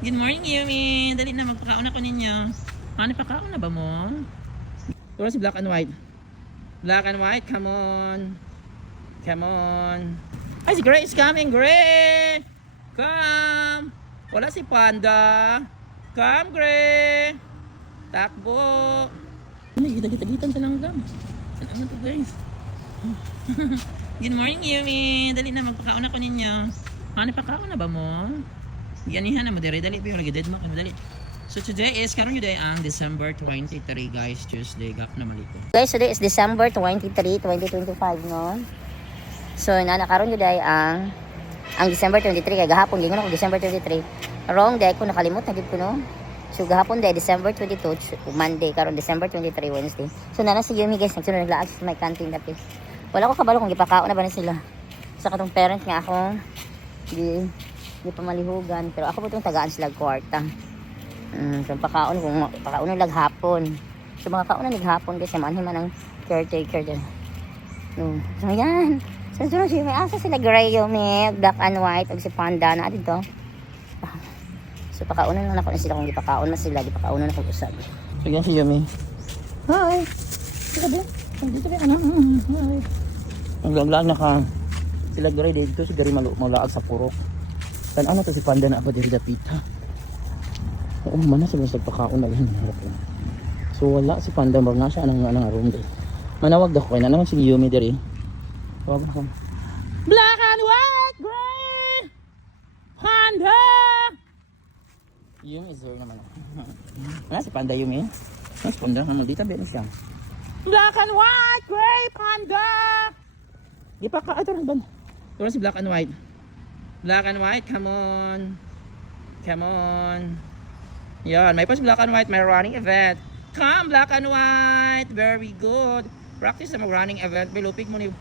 Good morning, Yumi. Dali na, magpakaon ako ninyo. Ano, pakaon na ba mo? Ito si Black and White. Black and White, come on. Come on. Ay, si Gray is coming, Gray! Come! Wala si Panda. Come, Gray! Takbo! Ano, gitag-gitagitan sa langgam. Ano to, guys? Good morning, Yumi. Dali na, magpakaon ako ninyo. Ano, pakaon na ba mo? Ganihan na mo, dali, pero nag-dead mo, dali. So today is, karon yung day ang December 23, guys, Tuesday, gap na maliko. Guys, today is December 23, 2025, no? So, karon yung day ang December 23, kaya gahapon, gingon ako December 23. Wrong day ko, nakalimot na ko, no? So, gahapon day, December 22, Monday, karon December 23, Wednesday. So, si Yumi, guys, nagsunod naglaag sa my canteen dapit. Wala ko kabalo kung ipakaon na ba na sila. Sa katong parent nga ako, di pa malihugan, pero ako po itong tagaan sila kwarta. So pakaon kung pakaon lag hapon. So mga kaon na hapon kasi manhin man ang caretaker din. So yan. So siya may asa sila Gray, Yumi, Black and White ug si Panda na dito. So pakaon na ako na sila kung gipakaon na sila, gipakaon na ako usab. So yan si Yumi. Hi. Sabi, dito ba kana? Hi. Ang lang na ka. Sila Gray dito si Gary malaag sa purok. Tan ano to si Panda na ba diri dapita? Oo man na sa pagpakaon na yan. So wala si Panda mag nasa anang room day. Manawag daw ko kay naman si Yumi diri. Tawag ako. Black and White, Gray, Panda. Yumi is there naman. Wala si Panda Yumi. Mas Panda naman dito ba siya. Black and White, Gray, Panda. Di pa ka ito ban. Ito si Black and White. Black and White, come on. Come on. Yan, may pas Black and White, may running event. Come, Black and White. Very good. Practice na mag-running event. Bilupig mo ni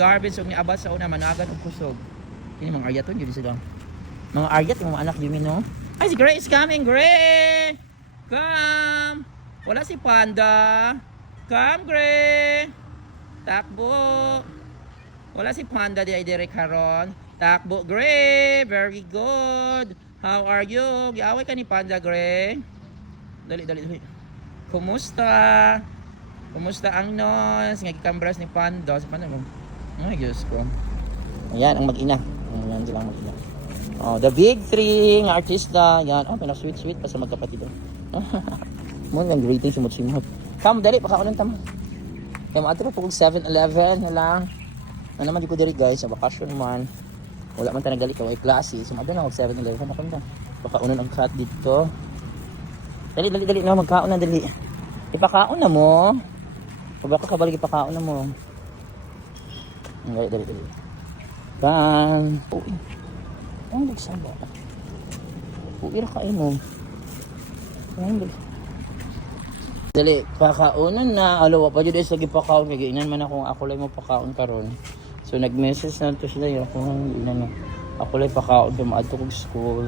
Garbage o ni Abad sa una, managan o kusog. Ini mga aryat yun, yun sila. Mga aryat, yung mga anak yun, no? Ay, si Gray is coming, Gray! Come! Wala si Panda. Come, Gray! Takbo! Wala si Panda di ay direct karon. Takbo, Gray! Very good! How are you? Giaway ka ni Panda, Gray? Dali. Kumusta? Kumusta ang nos? Ngagikambras ni Panda. Si Panda mo. Ay, Diyos ko. Ayan, ang mag-ina. Ayan silang mag-ina. Oh, the big three ng artista. Ayan. Oh, pinasweet-sweet pa sa magkapatid. Muna ang greeting simot-simot. Come, dali. Pakaunan tama. Kaya maato na po 7-Eleven na lang. Ano naman di ko diri, guys. Sa vacation man. Wala man tayo nagali ka, may klase. Sumado na mag 7-Eleven ako na. Pakaunan ang cat dito. Dali na, magkaon na dali. Ipakaon na mo. Pabaka kabalik ipakaon na mo. Dali. Bang. Uy. Ang nagsamba. Uy, rakain mo. Dali, pakaunan na. Alawa pa dyan lagi pakaon. Kagainan man akong ako lang mo pakaon karon. So nag-message na to sila yun. Ako lang pakaon dumaad to kong school.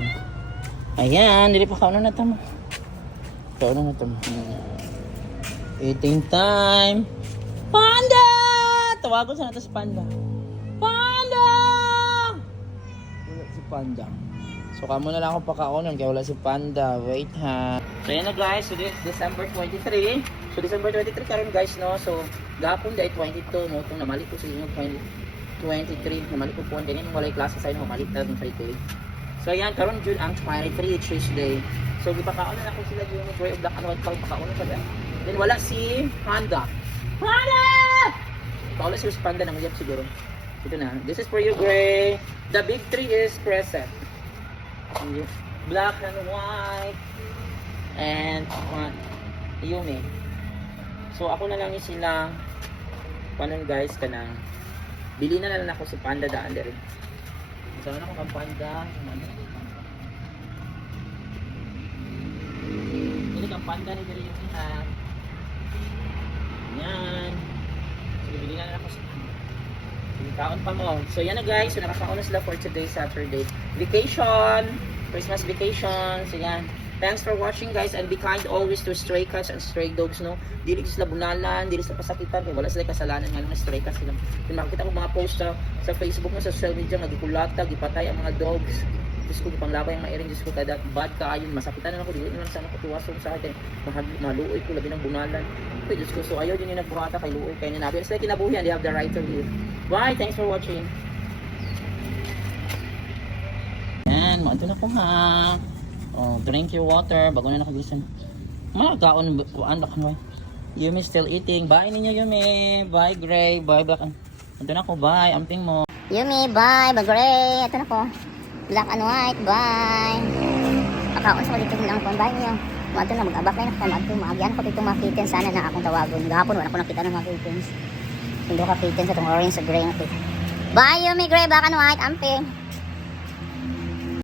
Ayan, dili pakaon na tama. Pakaon na tama. Eating time. Panda! Tawagon sa natin si Panda. Panda! Wala si Panda. So kamo na lang ako pakaunan kaya wala si Panda. Wait ha. So yan na guys, so this December 23. So December 23 karon guys, no. So gapon day 22 mo tong namali ko sa inyo 23 namali ko po din walay klase sa inyo namali ta ng Friday. So yan karon June ang 23 Tuesday. So gipakaon na ako sila yung Gray Black and White pakaon na sila. Then wala si Panda. Panda! Paula si Panda nang uyab siguro. Ito na. This is for you, Gray. The big three is present. Black and White and Yumi. So ako na lang yung sila panon guys kanang bili na lang ako si Panda daan dere. Sana ako kang Panda. Ini kang Panda ni dere yung ha. Yan. So bili na lang ako si kaon pa mo. So yan na guys, so nakakaon na sila for today Saturday. Vacation, Christmas vacation. So yan. Thanks for watching guys, and be kind always to stray cats and stray dogs, no. Dili sila bunalan, dili sila pasakitan, kaya wala sila kasalanan nga ng stray cats sila. Kung makikita ko mga post sa Facebook mo sa social media, magikulata, gipatay ang mga dogs. Diyos ko, panglabay ang mairing, Diyos ko, kada bad ka ayun, masakitan na ako, dili naman sana katuwason sa atin, maluoy ko, labi ng bunalan. Uy, Diyos ko, so ayaw din yung nagbuhata kay luoy, kaya ninabi, it's like kinabuhian, they have the right to live. Bye, thanks for watching. Yan, maanto na ko ha. Oh, drink your water, bago na nakagising. Mga kaon, kuan, bakan, Yumi still eating. Bye ninyo, Yumi. Bye, Gray. Bye, Black. Ito na ko. Bye. Amping mo. Yumi, bye. Bagray. Ito na ko. Black and white, bye. Pakaon sa dito lang ko. Bye niyo. Mato na mag-abak na ako. Maagyan ko dito mga kittens. Sana na akong tawagon. Gahapon wala ko nakita ng mga kittens. Hindi ka kittens itong orange sa gray na ito. Bye, Yumi, Gray, black and white, amping.